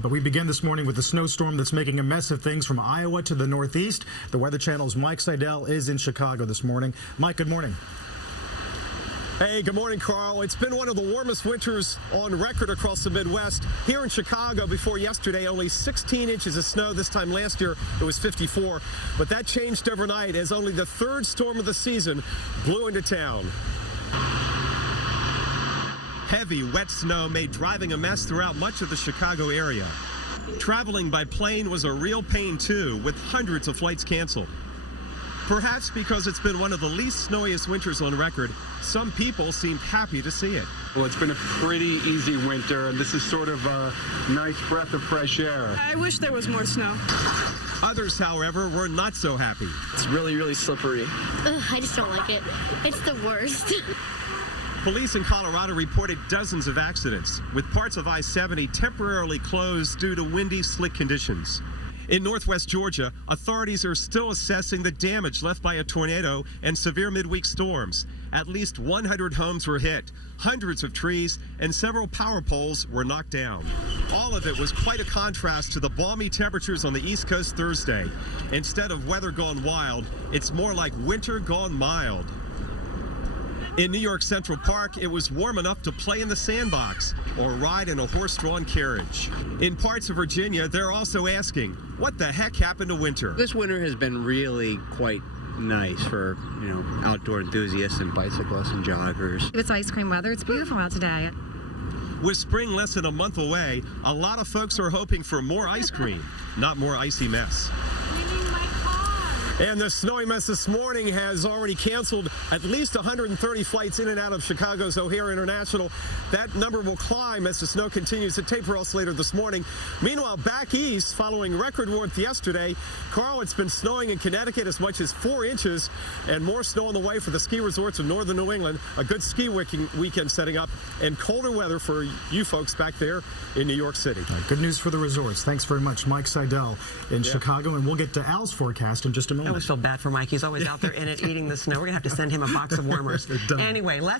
But we begin this morning with the snowstorm that's making a mess of things from Iowa to the Northeast. The Weather Channel's Mike Seidel is in Chicago this morning. Mike, good morning. Hey, good morning, Carl. It's been one of the warmest winters on record across the Midwest. Here in Chicago, before yesterday, only 16 inches of snow. This time last year, it was 54. But that changed overnight as only the third storm of the season blew into town. Heavy, wet snow made driving a mess throughout much of the Chicago area. Traveling by plane was a real pain, too, with hundreds of flights canceled. Perhaps because it's been one of the least snowiest winters on record, some people seemed happy to see it. Well, it's been a pretty easy winter, and this is sort of a nice breath of fresh air. I wish there was more snow. Others, however, were not so happy. It's really, really slippery. Ugh, I just don't like it. It's the worst. Police in Colorado reported dozens of accidents, with parts of I-70 temporarily closed due to windy, slick conditions. In northwest Georgia, authorities are still assessing the damage left by a tornado and severe midweek storms. At least 100 homes were hit, hundreds of trees, and several power poles were knocked down. All of it was quite a contrast to the balmy temperatures on the East Coast Thursday. Instead of weather gone wild, it's more like winter gone mild. In New York Central Park, it was warm enough to play in the sandbox or ride in a horse-drawn carriage. In parts of Virginia, they're also asking, what the heck happened to winter? This winter has been really quite nice for, outdoor enthusiasts and bicyclists and joggers. It's ice cream weather. It's beautiful out today. With spring less than a month away, a lot of folks are hoping for more ice cream, not more icy mess. And the snowy mess this morning has already canceled at least 130 flights in and out of Chicago's O'Hare International. That number will climb as the snow continues to taper off later this morning. Meanwhile, back east, following record warmth yesterday, Carl, it's been snowing in Connecticut as much as 4 inches, and more snow on the way for the ski resorts of northern New England. A good ski weekend setting up, and colder weather for you folks back there in New York City. Good news for the resorts. Thanks very much, Mike Seidel in Chicago, and we'll get to Al's forecast in just a moment. I always feel bad for Mike. He's always out there in it eating the snow. We're going to have to send him a box of warmers. Anyway, let's